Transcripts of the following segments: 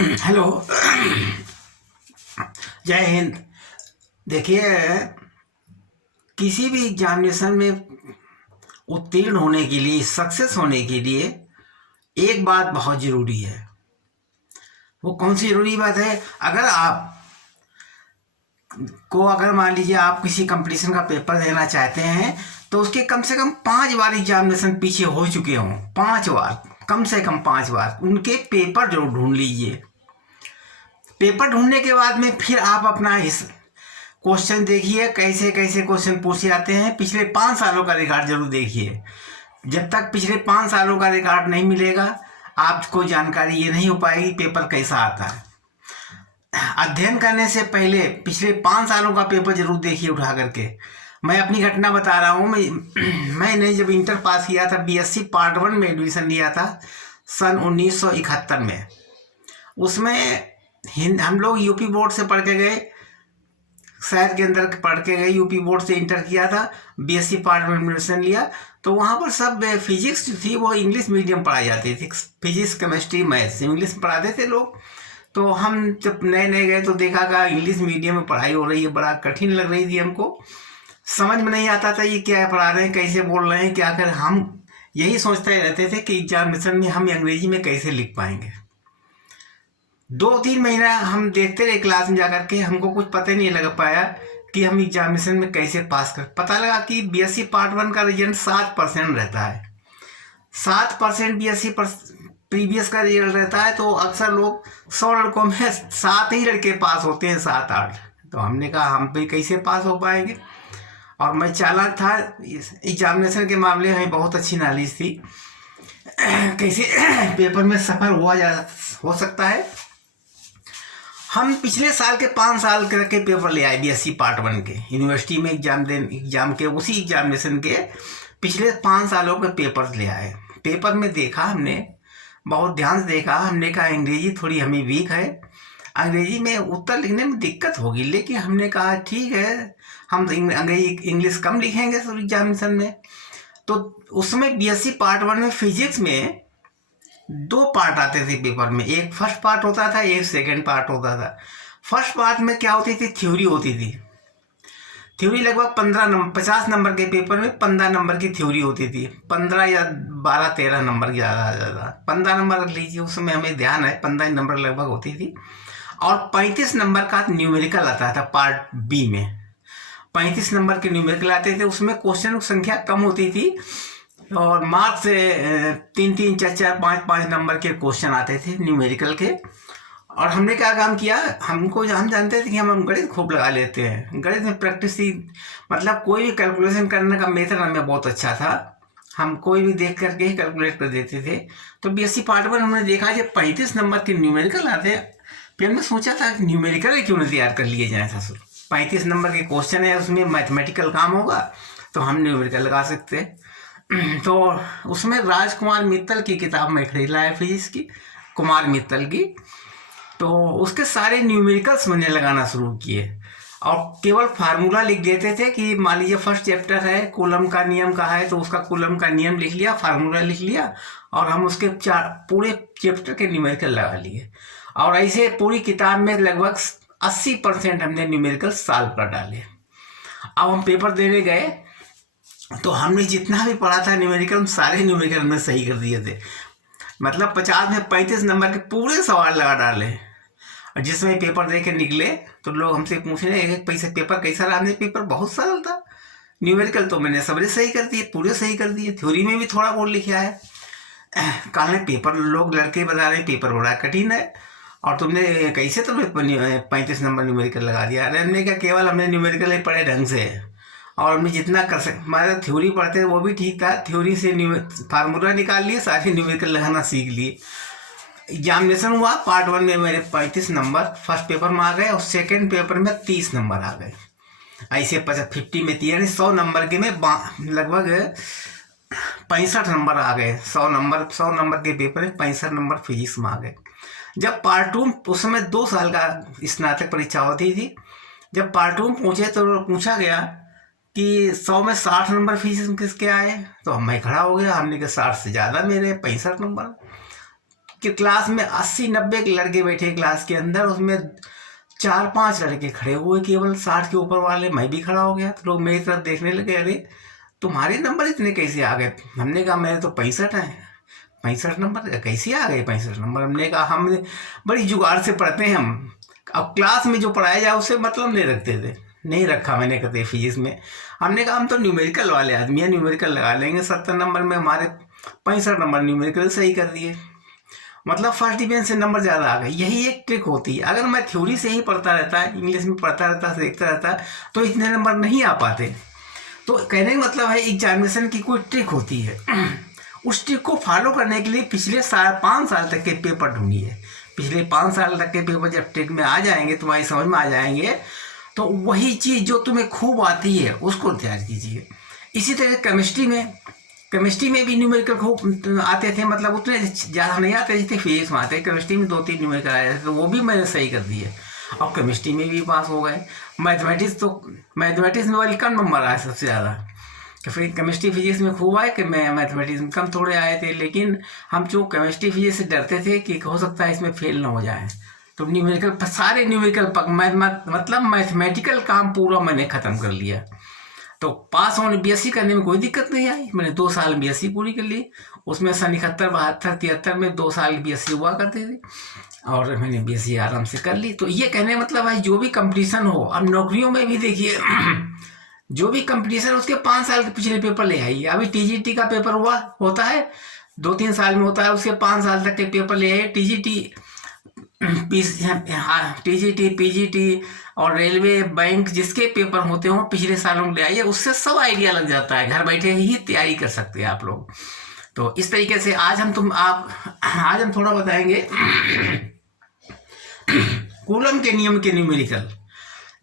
Hello. जय हिंद। देखिए, किसी भी एग्जामिनेशन में उत्तीर्ण होने के लिए, सक्सेस होने के लिए एक बात बहुत ज़रूरी है। वो कौन सी ज़रूरी बात है? अगर मान लीजिए आप किसी कंपटीशन का पेपर देना चाहते हैं तो उसके कम से कम 5 बार एग्जामिनेशन पीछे हो चुके हों। 5 बार, कम से कम 5 बार उनके पेपर जरूर ढूंढ लीजिए। पेपर ढूंढने के बाद में फिर आप अपना इस क्वेश्चन देखिए, कैसे कैसे क्वेश्चन पूछे जाते हैं। पिछले 5 सालों का रिकॉर्ड जरूर देखिए। जब तक पिछले 5 सालों का रिकॉर्ड नहीं मिलेगा, आपको जानकारी ये नहीं हो पाएगी पेपर कैसा आता है। अध्ययन करने से पहले पिछले 5 सालों का पेपर जरूर देखिए उठा करके। मैं अपनी घटना बता रहा हूँ। मैंने जब इंटर पास किया था, बीएससी पार्ट 1 में एडमिशन लिया था सन 1971 में। उसमें हम लोग यूपी बोर्ड से पढ़ के गए, शहर के अंदर पढ़ के गए। यूपी बोर्ड से इंटर किया था, बीएससी पार्ट में एडमिशन लिया। तो वहाँ पर सब फिजिक्स थी, वो इंग्लिश मीडियम पढ़ाई जाती थी। फिजिक्स, केमिस्ट्री, मैथ्स इंग्लिश में पढ़ाते थे लोग। तो हम जब नए नए गए तो देखा कि इंग्लिश मीडियम में पढ़ाई हो रही है। बड़ा कठिन लग रही थी हमको, समझ में नहीं आता था ये क्या पढ़ा रहे हैं, कैसे बोल रहे हैं, क्या कर। हम यही सोचते रहते थे कि एग्जामिनेशन में हम अंग्रेजी में कैसे लिख पाएंगे। 2-3 महीना हम देखते रहे क्लास में जाकर के, हमको कुछ पता ही नहीं लग पाया कि हम एग्जामिनेशन में कैसे पास कर। पता लगा कि बीएससी पार्ट 1 का रिजल्ट 7% रहता है। 7% बीएससी प्रीवियस का रिजल्ट रहता है। तो अक्सर लोग 100 लड़कों में 7 ही लड़के पास होते हैं, 7-8। तो हमने कहा हम भी कैसे पास हो पाएंगे। और मैं चालाक था, एग्जामिनेशन के मामले में बहुत अच्छी नॉलेज थी, कैसे पेपर में सफल हो सकता है। हम पिछले साल के 5 साल के पेपर ले आए बीएससी पार्ट 1 के, यूनिवर्सिटी में एग्जाम के उसी एग्जामिनेशन के पिछले 5 सालों के पेपर ले आए। पेपर में देखा हमने, बहुत ध्यान से देखा। हमने कहा अंग्रेजी थोड़ी हमें वीक है, अंग्रेजी में उत्तर लिखने में दिक्कत होगी। लेकिन हमने कहा ठीक है, हम अंग्रेजी इंग्लिश कम लिखेंगे सब एग्जामिनेशन में। तो उसमें बीएससी पार्ट 1 में फिजिक्स में 2 पार्ट आते थे पेपर में। एक फर्स्ट पार्ट होता था, एक सेकंड पार्ट होता था। फर्स्ट पार्ट में क्या होती थी? थ्योरी होती थी। थ्योरी लगभग 50 नंबर के पेपर में 15 नंबर की थ्योरी होती थी। 15 या 12-13 नंबर की ज़्यादा 15 नंबर रख लीजिए, उसमें हमें ध्यान है 15 नंबर लगभग होती थी। और 35 नंबर का न्यूमेरिकल आता था पार्ट बी में। 35 नंबर के न्यूमेरिकल आते थे। उसमें क्वेश्चन की संख्या कम होती थी और मार्क्स 3-3, 4-4, 5-5 नंबर के क्वेश्चन आते थे न्यूमेरिकल के। और हमने क्या काम किया, हम जानते थे कि हम गणित खूब लगा लेते हैं। गणित में प्रैक्टिस थी, मतलब कोई भी कैलकुलेशन करने का मेथड हमें बहुत अच्छा था। हम कोई भी देख करके ही कैलकुलेट कर देते थे। तो बीएससी पार्ट 1 हमने देखा जब 35 नंबर के न्यूमेरिकल आते, फिर हमने सोचा था कि न्यूमेरिकल क्यों नहीं तैयार कर लिए जाए। 35 नंबर के क्वेश्चन है, उसमें मैथमेटिकल काम होगा तो हम न्यूमेरिकल लगा सकते। तो उसमें राजकुमार मित्तल की किताब मैं खरीद लाया, फिजिक्स की, कुमार मित्तल की। तो उसके सारे न्यूमेरिकल्स मैंने लगाना शुरू किए और केवल फार्मूला लिख देते थे कि मान लीजिए फर्स्ट चैप्टर है, कूलम का नियम का है, तो उसका कूलम का नियम लिख लिया, फार्मूला लिख लिया और हम उसके पूरे चैप्टर के न्यूमेरिकल लगा लिए। और ऐसे पूरी किताब में लगभग 80% हमने न्यूमेरिकल सॉल्व कर डाले। अब हम पेपर देने गए तो हमने जितना भी पढ़ा था न्यूमेरिकल, सारे न्यूमेरिकल में सही कर दिए थे। मतलब 50 में 35 नंबर के पूरे सवाल लगा डाले। और जिसमें पेपर दे के निकले तो लोग हमसे पूछ रहे एक पैसे पेपर कैसा रहा। पेपर बहुत सरल था। न्यूमेरिकल तो मैंने सबरे सही कर दिए, पूरे सही कर दिए। थ्योरी में भी थोड़ा बहुत लिखा है। कल पेपर लोग लड़के बता रहे पेपर बड़ा कठिन है और तुमने कैसे 35 नंबर न्यूमेरिकल लगा दिया। अरे हमने क्या, केवल हमने न्यूमेरिकल ही पढ़े ढंग से और हमने जितना कर सक, हमारा थ्योरी पढ़ते वो भी ठीक था। थ्योरी से फार्मूला निकाल लिए, सारे न्यूमेरिकल लगाना सीख लिए। एग्जामिनेशन हुआ पार्ट 1 में मेरे 35 नंबर फर्स्ट पेपर में आ गए और सेकंड पेपर में 30 नंबर आ गए। ऐसे 50 में 30, यानी 100 नंबर के में लगभग 65 नंबर आ गए। 100 नंबर के पेपर में 65 नंबर फिजिक्स में आ गए। जब पार्ट 2, उस समय 2 साल का स्नातक परीक्षा होती थी, जब पार्ट 2 पहुँचे तो पूछा गया कि 100 में 60 नंबर फिजिक्स किसके आए। तो मैं खड़ा हो गया, हमने कहा 60 से ज़्यादा मेरे 65 नंबर। कि क्लास में 80-90 के लड़के बैठे क्लास के अंदर, उसमें 4-5 लड़के खड़े हुए केवल, 60 के ऊपर वाले। मैं भी खड़ा हो गया तो लोग मेरी तरफ देखने लगे, अरे तुम्हारे नंबर इतने कैसे आ गए? हमने कहा मेरे तो 65 हैं। 65 नंबर कैसे आ गए? 65 नंबर? हमने कहा हम बड़ी जुगाड़ से पढ़ते हैं हम, अब क्लास में जो पढ़ाया जाए उससे मतलब नहीं रखते थे। नहीं रखा मैंने कहते फिजिक्स में। हमने कहा हम तो न्यूमेरिकल वाले आदमी हैं, न्यूमेरिकल लगा लेंगे। 70 नंबर में हमारे 65 नंबर न्यूमेरिकल सही कर दिए, मतलब फर्स्ट डिवीजन से नंबर ज़्यादा आ गए। यही एक ट्रिक होती है। अगर मैं थ्योरी से ही पढ़ता रहता, इंग्लिश में पढ़ता रहता, देखता रहता, तो इतने नंबर नहीं आ पाते। तो कहने का मतलब है एग्जामिनेशन की कोई ट्रिक होती है, उस ट्रिक को फॉलो करने के लिए पिछले 5 साल तक के पेपर ढूंढिए। पिछले 5 साल तक के पेपर जब ट्रिक में आ जाएंगे, तुम्हारी समझ में आ जाएंगे, तो वही चीज़ जो तुम्हें खूब आती है उसको तैयार कीजिए। इसी तरह केमिस्ट्री में भी न्यूमेरिकल खूब आते थे, मतलब उतने ज़्यादा नहीं आते जितने फिजिक्स में आते। केमिस्ट्री में 2-3 न्यूमेरिकल आए थे, तो वो भी मैंने सही कर दिए और केमिस्ट्री में भी पास हो गए। मैथमेटिक्स में वाली कम नंबर आए सबसे ज़्यादा, तो फिर केमिस्ट्री फिजिक्स में खूब आए कि मैं मैथमेटिक्स में कम थोड़े आए थे। लेकिन हम जो केमिस्ट्री फिजिक्स से डरते थे कि हो सकता है इसमें फेल ना हो जाए, तो न्यूमेरिकल सारे न्यूमेरिकल मतलब मैथमेटिकल काम पूरा मैंने ख़त्म कर लिया। तो पास होने बीएससी करने में कोई दिक्कत नहीं आई। मैंने 2 साल बीएससी पूरी कर ली। उसमें सन 71, 72, 73 में 2 साल बीएससी हुआ करते थे और मैंने बीएससी आराम से कर ली। तो ये कहने मतलब है जो भी कंपटीशन हो, अब नौकरियों में भी देखिए जो भी कंपटीशन उसके 5 साल के पिछले पेपर ले आइए। अभी टीजीटी का पेपर होता है 2-3 साल में होता है, उसके 5 साल तक के पेपर ले आइए। टीजीटी, पीजीटी और रेलवे, बैंक, जिसके पेपर होते हो पिछले सालों में ले आइए, उससे सब आइडिया लग जाता है। घर बैठे ही तैयारी कर सकते हैं आप लोग। तो इस तरीके से आज हम थोड़ा बताएंगे कूलम के नियम के न्यूमेरिकल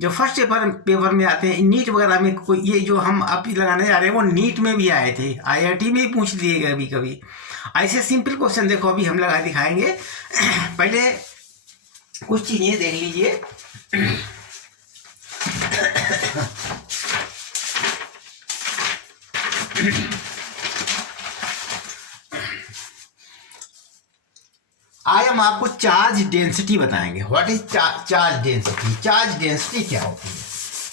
जो फर्स्ट पेपर में आते हैं। नीट वगैरह में कोई ये जो हम अभी लगाने जा रहे हैं वो नीट में भी आए थे, आईआईटी में भी पूछ लिए कभी कभी। ऐसे सिंपल क्वेश्चन देखो अभी हम लगा दिखाएंगे। पहले कुछ चीजें देख लीजिए। आज हम आपको चार्ज डेंसिटी बताएंगे। What is charge density? Charge density क्या होती है?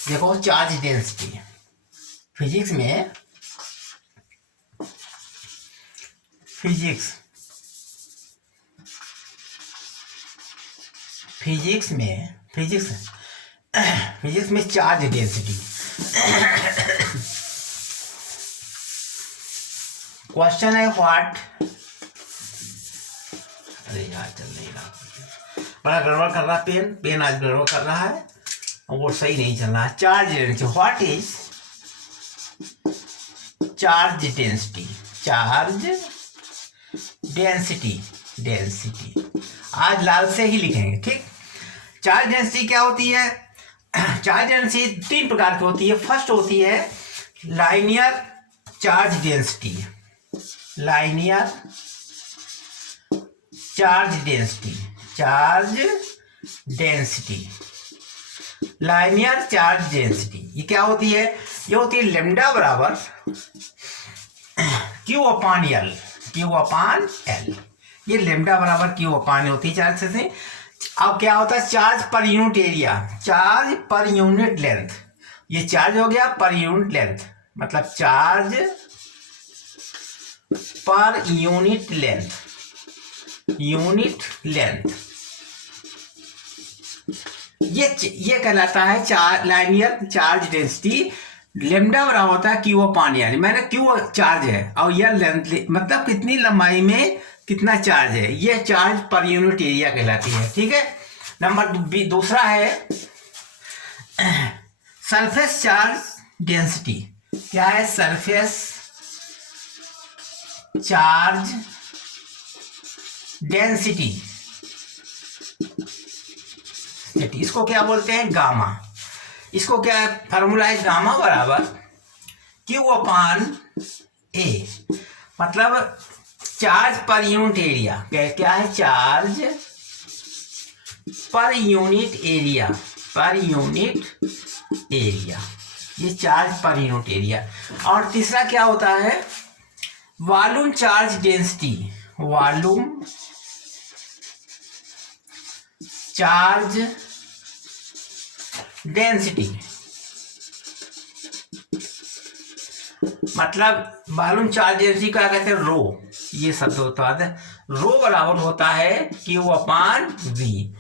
देखो चार्ज डेंसिटी फिजिक्स में चार्ज डेंसिटी क्वेश्चन है व्हाट, अरे यार चल नहीं रहा, बड़ा गड़बड़ कर रहा, पेन आज गड़बड़ कर रहा है और वो सही नहीं चल रहा। Charge density, what is charge density? Charge density आज लाल से ही लिखेंगे, ठीक। चार्ज डेंसिटी क्या होती है? चार्ज डेंसिटी 3 प्रकार की होती है। फर्स्ट होती है linear charge density. Linear charge density ये क्या होती है? ये होती है लैम्डा बराबर Q/L। ये लैम्डा बराबर Q/L होती है चार्ज से। अब क्या होता है? Charge per unit area, charge per unit length. ये चार्ज हो गया पर यूनिट लेंथ, मतलब चार्ज पर यूनिट लेंथ। ये कहलाता है लाइनियर चार्ज डेंसिटी। लैम्डा बराबर होता है Q/L। मैंने Q चार्ज है और यह लेंथ, मतलब कितनी लंबाई में कितना चार्ज है, ये चार्ज पर यूनिट एरिया कहलाती है, ठीक है। नंबर दूसरा है सरफेस चार्ज डेंसिटी। क्या है? Surface charge density. इसको क्या बोलते हैं? गामा। इसको क्या है? फॉर्मूला है गामा बराबर Q/A, मतलब चार्ज पर यूनिट एरिया। क्या है? Charge per unit area. ये चार्ज पर यूनिट एरिया। और तीसरा क्या होता है? Volume charge density. Volume charge density, मतलब मालूम चार्ज डेंसिटी क्या कहते हैं, रो, ये शब्द होता है। रो बराबर होता है Q/V,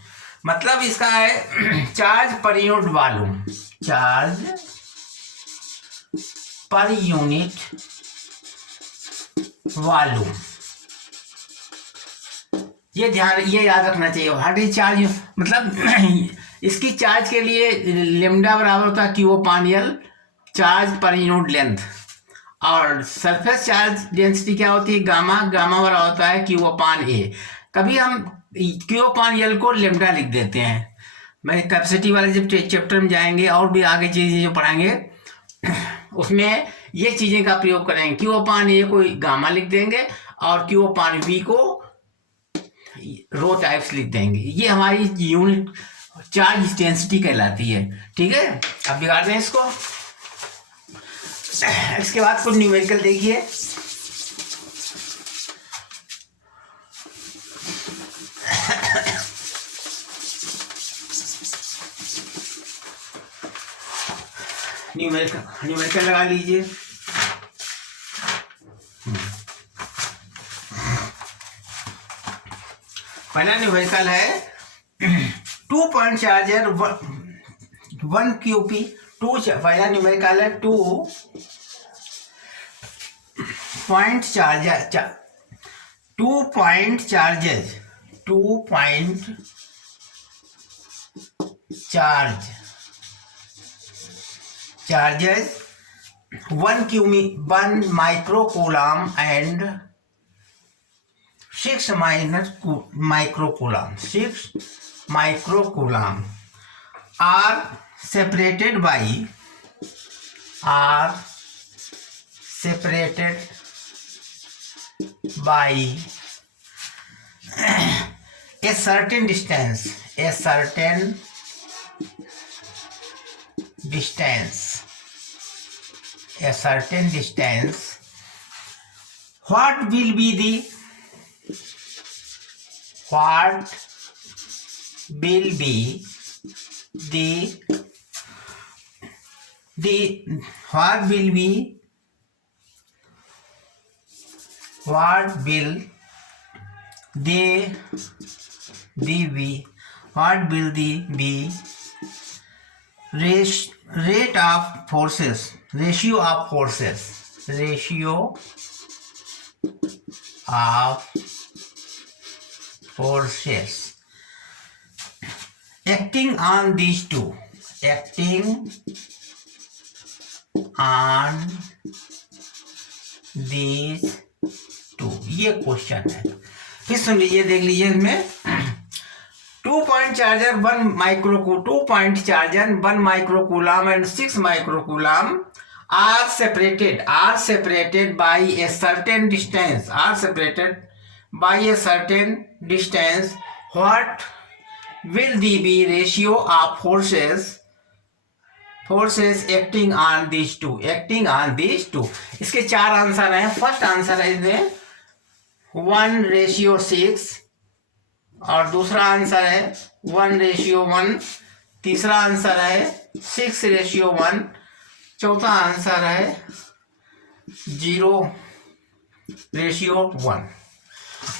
मतलब इसका है charge per unit volume, charge per unit volume. ये याद रखना चाहिए। हर चार्ज मतलब इसकी चार्ज के लिए लेमडा बराबर होता है Q/L, charge per unit length. और सरफेस चार्ज डेंसिटी क्या होती है, गामा बराबर होता है Q/A। कभी हम Q/L को लेमडा लिख देते हैं। मैं कैपेसिटी वाले जब चैप्टर में जाएंगे और भी आगे चीजें जो पढ़ाएंगे उसमें ये चीजें का प्रयोग करेंगे। Q/A को गामा लिख देंगे और Q/V को रो टाइप्स लिख देंगे। ये हमारी यूनिट चार्ज डेंसिटी कहलाती है। ठीक है, अब बिगाड़ते हैं इसको। इसके बाद कुछ न्यूमेरिकल देखिए। न्यूमेरिकल लगा लीजिए। पहला न्यूमेरिकल है 2 पॉइंट चार्जर 1 QP। पहला न्यूमेरिकल है 2 point charger 2 point charges 2 point charges 1 microcoulomb and 6 microcoulomb are separated by a certain distance, what will be the ratio of forces acting on these two, ये question है। फिर सुन लीजिए, देख लीजिए इसमें 2 point charger 1 microcoulomb and 6 microcoulomb are separated by a certain distance, what will be ratio of forces acting on these two? इसके 4 answer हैं। First answer है इसमें 1:6 और दूसरा आंसर है 1:1, तीसरा आंसर है 6:1, चौथा आंसर है 0:1।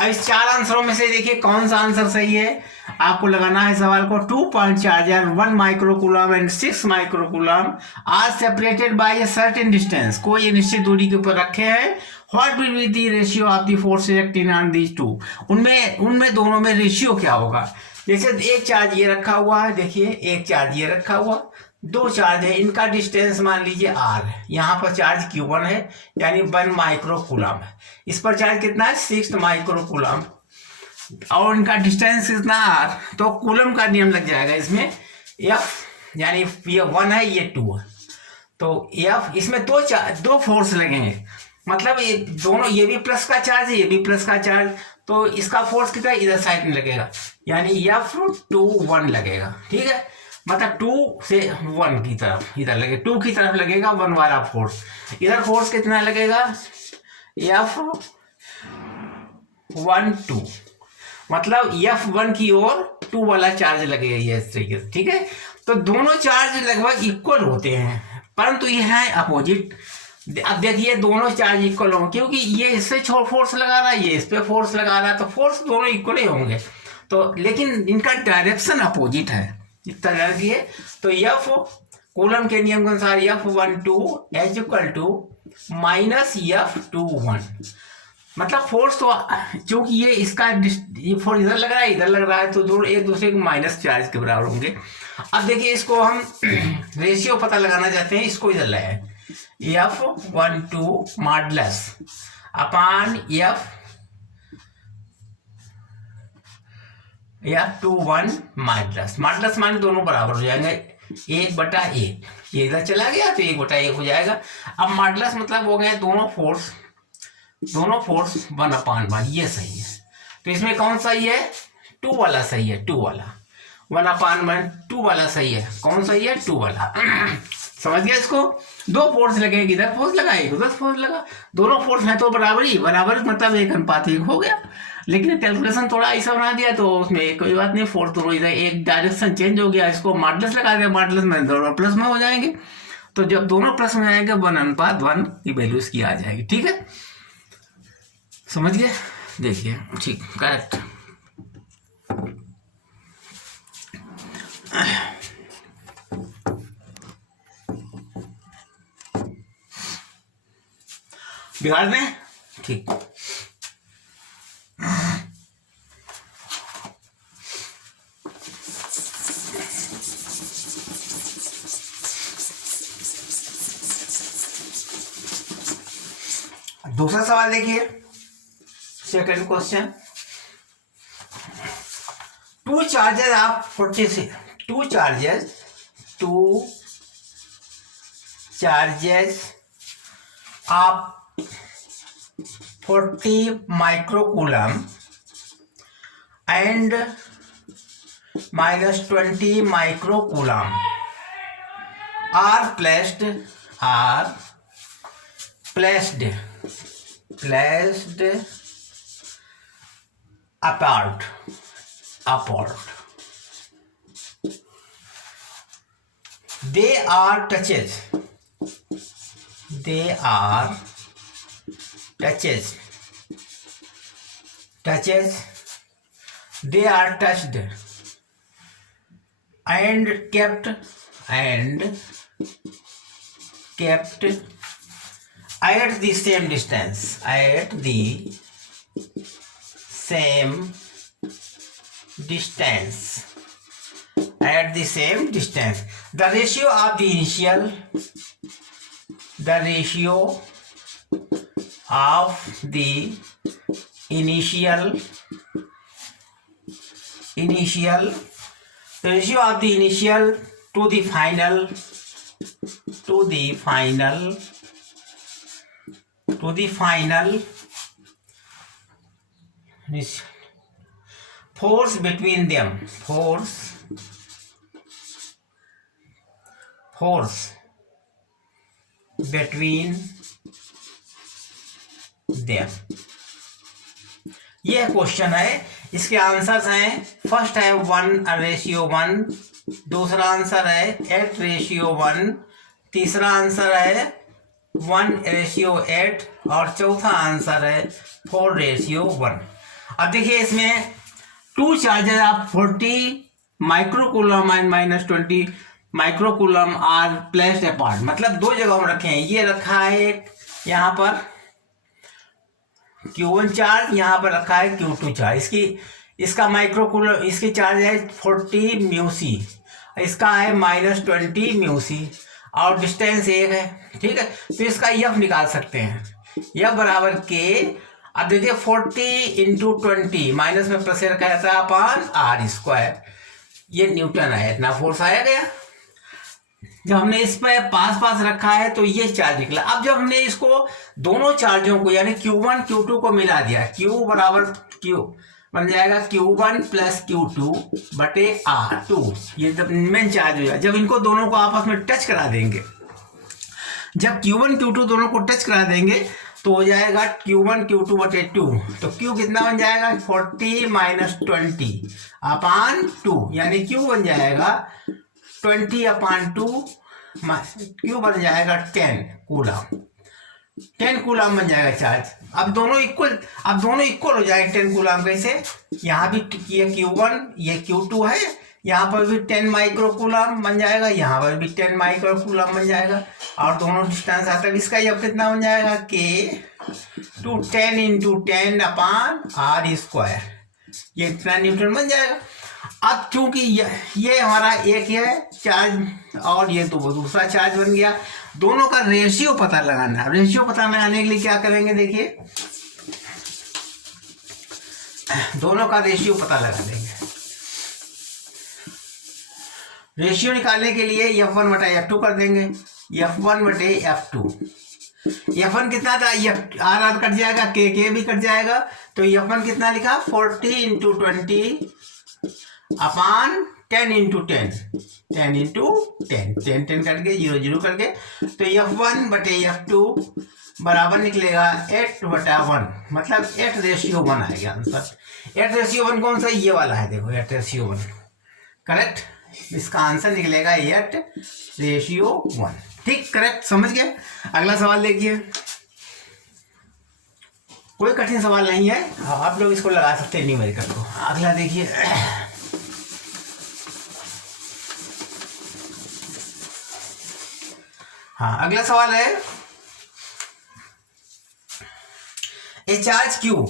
अब इस 4 आंसरों में से देखिए कौन सा आंसर सही है। आपको लगाना है सवाल को 2 point charger 1 microcoulomb and 6 microcoulomb are separated by a certain distance, कोई निश्चित दूरी के ऊपर रखे हैं। What will be the ratio of the forces acting on these two, उनमें दोनों में रेशियो क्या होगा। जैसे एक चार्ज ये रखा हुआ है, देखिए एक चार्ज ये रखा हुआ, 2 चार्ज है, इनका डिस्टेंस मान लीजिए r है, यहाँ पर चार्ज Q1 है यानी 1 माइक्रोकूलम है, इस पर चार्ज कितना है 6 माइक्रोकूलम और इनका डिस्टेंस कितना r, तो कूलम का नियम लग जाएगा इसमें F, यानी ये 1 है ये 2 है, तो F इसमें दो फोर्स लगेंगे, मतलब ये दोनों, ये भी प्लस का चार्ज है ये भी प्लस का चार्ज, तो इसका फोर्स कितना इधर साइड में लगेगा यानी F2 1 लगेगा। ठीक है, मतलब 2 से 1 की तरफ इधर लगे, 2 की तरफ लगेगा 1 वाला फोर्स, इधर फोर्स कितना लगेगा F1 2, मतलब F1 की ओर 2 वाला चार्ज लगेगा ये इस तरीके से, ठीक है। तो दोनों चार्ज लगभग इक्वल होते हैं, परंतु ये है अपोजिट। अब देखिए दोनों चार्ज इक्वल होंगे क्योंकि ये इस पे फोर्स लगा रहा है, ये इस पे फोर्स लगा रहा है, तो फोर्स दोनों इक्वल ही होंगे। तो लेकिन इनका डायरेक्शन अपोजिट है, इतना ध्यान रखिए। तो F कूलम के नियम के अनुसार F12 is equal to minus F21, मतलब फोर्स तो क्योंकि ये इसका ये फोर्स इधर लग रहा है, इधर लग रहा है, तो दोनों एक दूसरे के माइनस चार्ज के बराबर होंगे। अब देखिए इसको हम रेशियो पता लगाना चाहते हैं, इसको इधर लाए F12 मॉडुलस अपान F21 मॉडुलस। मॉडुलस माने दोनों बराबर हो जाएंगे, 1/1, ये इधर चला गया तो 1/1 हो जाएगा। अब मॉडुलस मतलब हो गया दोनों फोर्स 1/1, ये सही है। तो इसमें कौन सही है? 2 वाला सही है, 2 वाला 1/1 2 वाला सही है। कौन सही है? 2 वाला। समझ गया इसको? दो फोर्स लगे, इधर फोर्स लगा एक उधर फोर्स लगा, दोनों फोर्स हैं तो बराबर मतलब 1:1 हो गया। लेकिन कैलकुलेशन थोड़ा ऐसा बना दिया तो उसमें कोई बात नहीं, फोर्स दोनों इधर एक डायरेक्शन चेंज हो गया, इसको मॉडुलस लगा दिया, मॉडुलस में दोनों प्लस में हो जाएंगे। तो जब दोनों प्लस में आएंगे 1:1 की वैल्यू इसकी आ जाएगी, ठीक है। समझ गए? देखिए ठीक करेक्ट। बिगाड़ दें? ठीक। दूसरा सवाल देखिए, second question. Two charges of 46 of 40 microcoulomb and -20 microcoulomb are placed apart. They are touches. They are touched and kept at the same distance. The ratio of the initial to the final force between them. यह question है, इसके answers हैं, first है 1:1, दूसरा answer है 8:1, तीसरा answer है 1:8 और चौथा आंसर है 4:1। अब देखिए इसमें 2 charges of 40 microcoulomb and -20 microcoulomb are placed apart, मतलब 2 जगह हम रखे हैं। ये रखा है यहाँ पर Q1 चार्ज, यहाँ पर रखा है Q2 चार्ज। इसका माइक्रोकूलम, इसकी चार्ज है 40 μc, इसका है -20 μc और डिस्टेंस 1 है, ठीक है। तो इसका F निकाल सकते हैं, F बराबर K। अब देखिए 40 × 20 माइनस में प्लस रहता है अपान R², ये न्यूटन है, इतना फोर्स आया गया। जब हमने इस पर पास रखा है तो ये चार्ज निकला। अब जब हमने इसको दोनों चार्जों को यानी Q1 Q2 को मिला दिया, Q बराबर Q बन जाएगा Q1 + Q2/R2, ये जब मेन चार्ज हो जाए। जब इनको दोनों को आपस में टच करा देंगे, जब Q1 Q2 दोनों को टच करा देंगे तो हो जाएगा Q1 Q2 बटे 2। तो Q कितना बन जाएगा 40 माइनस 20 अपान 2, यानी Q बन जाएगा 20 अपान 2, Q बन जाएगा 10 कूलम। 10 कूलम बन जाएगा चार्ज। अब दोनों इक्वल हो जाएगा 10 कूलम। कैसे? यहाँ भी ये Q1 ये Q2 है, यहाँ पर भी 10 माइक्रो कूलम बन जाएगा, यहाँ पर भी 10 माइक्रो कूलम बन जाएगा, और दोनों डिस्टेंस आता है। इसका अब कितना बन जाएगा K 10 इंटू 10 अपान R स्क्वायर, ये इतना न्यूटन बन जाएगा। अब चूंकि ये हमारा एक है चार्ज और ये तो दूसरा चार्ज बन गया, दोनों का रेशियो पता लगाना है। रेशियो पता लगाने के लिए क्या करेंगे, देखिए दोनों का रेशियो पता लगा देंगे। रेशियो निकालने के लिए F1 बटा F2 कर देंगे। F1 बटे F2, F1 कितना था, R कट जाएगा, K भी कट जाएगा, तो F1 कितना लिखा 40 इंटू 20 अपान 10 इंटू 10, 10 इंटू 10, 10 10 कट गए, 0 0 कट गए, तो F1 बटे F2 बराबर निकलेगा 8 बटा 1, मतलब 8:1 आ गया आंसर। 8:1 कौन सा, ये वाला है, देखो 8:1 करेक्ट। इसका आंसर निकलेगा 8:1। ठीक, करेक्ट, समझ गए। अगला सवाल देखिए, कोई कठिन सवाल नहीं है, आप लोग इसको लगा सकते हैं न्यूमेरिकल को। अगला देखिए, हाँ अगला सवाल है, ए charge Q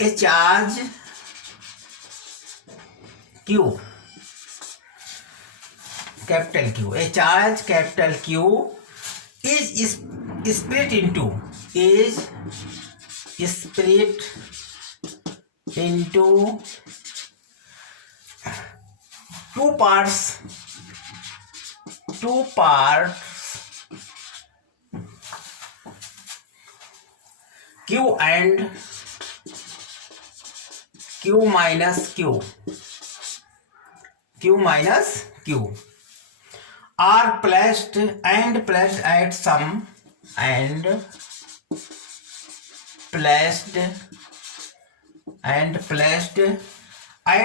a charge Q, capital Q, a charge capital Q is split into two parts Q and Q minus Q are placed at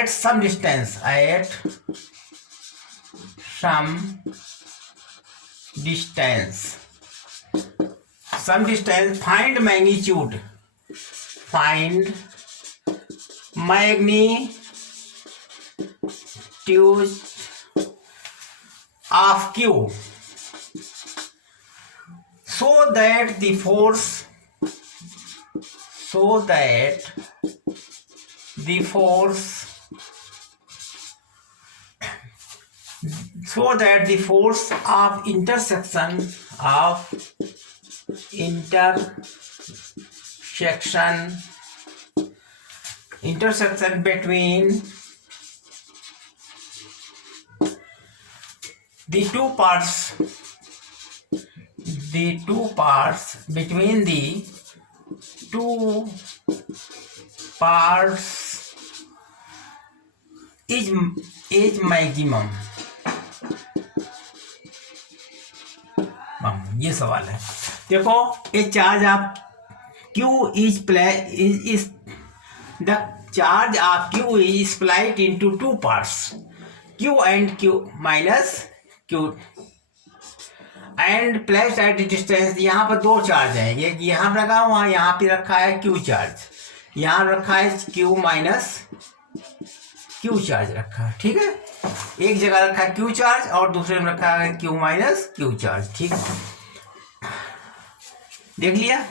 some distance, find magnitude of Q, so that the force of intersection between the two parts between the two parts is maximum। ये सवाल है। देखो, ये charge आप Q is the charge of Q is split into two parts, Q and Q minus Q, and placed at a distance। यहाँ पर दो charge हैं, ये यहाँ रखा हुआ, यहाँ पे रखा है Q चार्ज, यहाँ रखा है Q माइनस Q चार्ज रखा है। ठीक है, एक जगह रखा है Q चार्ज और दूसरे में रखा है Q माइनस Q चार्ज। ठीक है, देख लिया।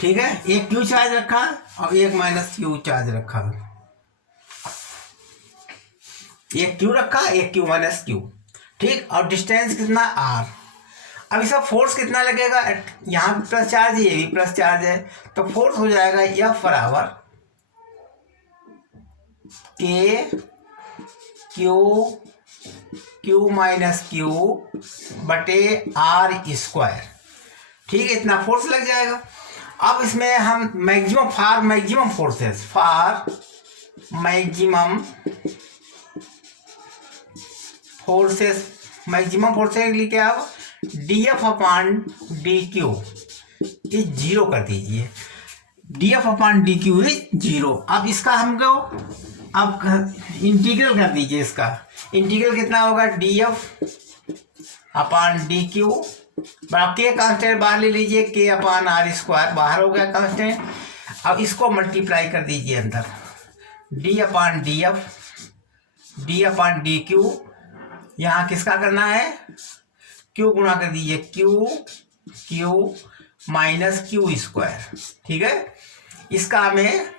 ठीक है, एक Q चार्ज रखा और एक माइनस Q चार्ज रखा, एक Q रखा एक Q माइनस Q। ठीक, और डिस्टेंस कितना R। अब इसका फोर्स कितना लगेगा, यहाँ भी प्लस चार्ज है, ये भी प्लस चार्ज है, तो फोर्स हो जाएगा F बराबर K क्यू माइनस क्यू बटे आर स्क्वायर। ठीक है, इतना फोर्स लग जाएगा। अब इसमें हम मैक्सिमम फोर्सेस मैक्सिमम फोर्सेस के लिए क्या होगा, dF upon dQ is zero कर दीजिए। dF upon dQ is zero. अब इसका हमको अब इंटीग्रल कर दीजिए। इसका इंटीग्रल कितना होगा, dF अपॉन dQ बराबर के कांस्टेंट बाहर ले लीजिए, के अपॉन आर स्क्वायर बाहर हो गया कांस्टेंट। अब इसको मल्टीप्लाई कर दीजिए अंदर, डी अपॉन डी क्यू। यहाँ किसका करना है, क्यू गुणा कर दीजिए, क्यू माइनस क्यू स्क्वायर। ठीक है, इसका हमें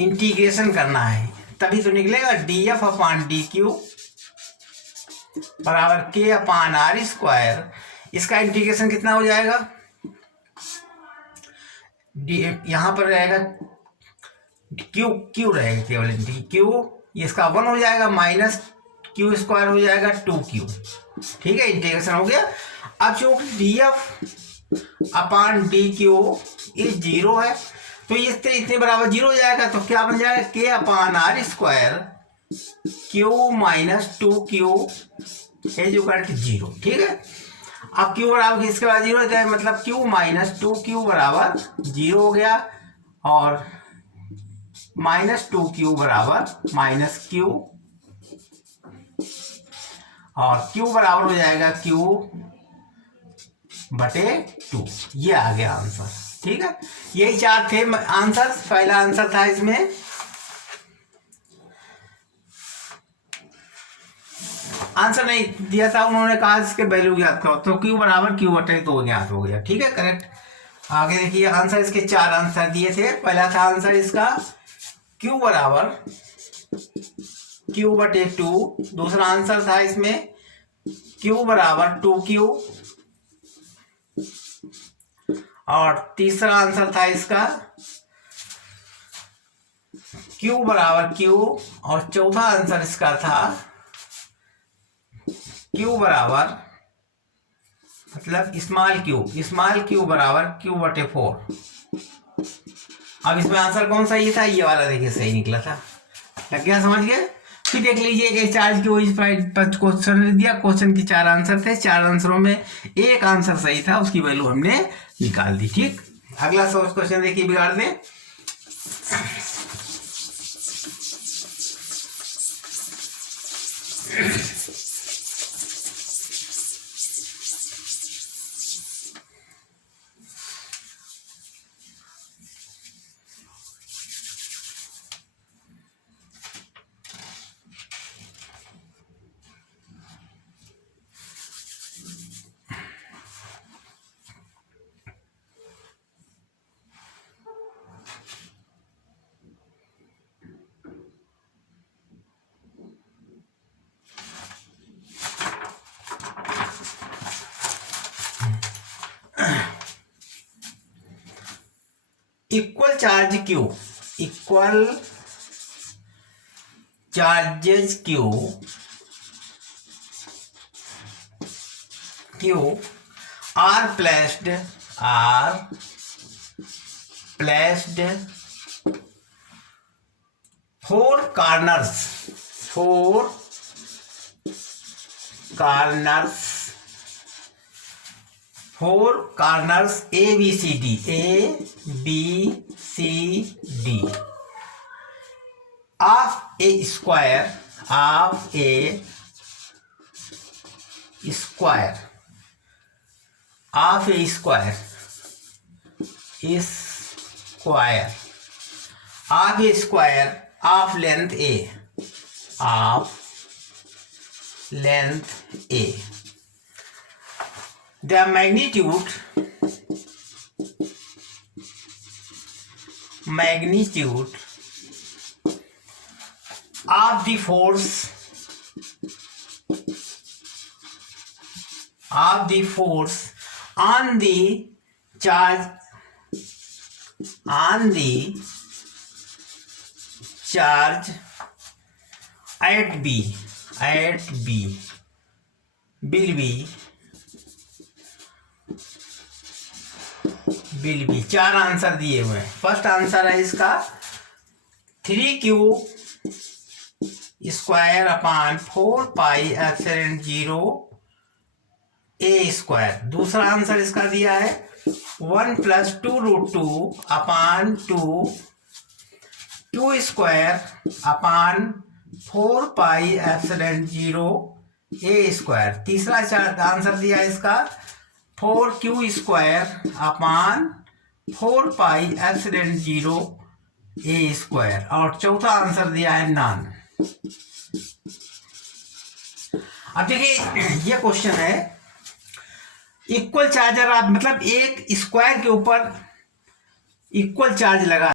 इंटीग्रेशन करना है, तभी तो निकलेगा dF अपॉन dQ बराबर के अपॉन आर स्क्वायर। इसका इंटीग्रेशन कितना हो जाएगा, यहां पर रहेगा क्यू रहेगा केवल क्यू, इसका 1 हो जाएगा, माइनस क्यू स्क्वायर हो जाएगा 2Q। ठीक है, इंटीग्रेशन हो गया। अब चूंकि dF अपॉन dQ इस जीरो है, तो इतने बराबर जीरो हो जाएगा, तो क्या बन जाएगा, K upon R square Q minus 2Q is equal to zero. ठीक है, अब क्यू बराबर इसके बाद जीरो होता है, मतलब क्यू माइनस 2Q बराबर जीरो हो गया, और माइनस 2Q बराबर माइनस क्यू, और Q बराबर हो जाएगा Q बटे 2। ये आ गया आंसर। ठीक है, यही चार थे आंसर। पहला आंसर था इसमें आंसर नहीं दिया था, उन्होंने कहा इसके वैल्यू ज्ञात करो, तो Q बराबर Q बटे 2 ज्ञात हो गया। ठीक है, करेक्ट। आगे देखिए आंसर, इसके चार आंसर दिए थे। पहला था आंसर इसका Q बराबर Q बटे 2। दूसरा आंसर था इसमें Q बराबर 2Q, और तीसरा आंसर था इसका Q बराबर Q, और चौथा आंसर इसका था Q बराबर मतलब स्मॉल q बराबर Q बटे 4। अब इसमें आंसर कौन सा ये था, ये वाला देखिए सही निकला था। लग गया, समझ गए। फिर देख लीजिए कि चार्ज की क्वेश्चन दिया, क्वेश्चन की चार आंसर थे, चार आंसरों में एक आंसर सही था, उसकी वैल्यू हमने निकाल दी। ठीक, अगला सोर्स क्वेश्चन देखिए, बिगाड़ दें। Equal charges Q are placed four corners A B C D of a square of length A. The magnitude of the force on the charge at B will be 4 answer दिए हुए हैं। First answer है इसका 3Q² upon 4πε0 A²। दूसरा answer इसका दिया है 1 + 2√2 upon 2Q² upon 4πε0 A²। तीसरा आंसर दिया है इसका 4Q² अपॉन 4πε0 A²। और चौथा आंसर दिया है नॉन। अब देखिए ये क्वेश्चन है, इक्वल चार्ज, आप मतलब एक स्क्वायर के ऊपर इक्वल चार्ज लगा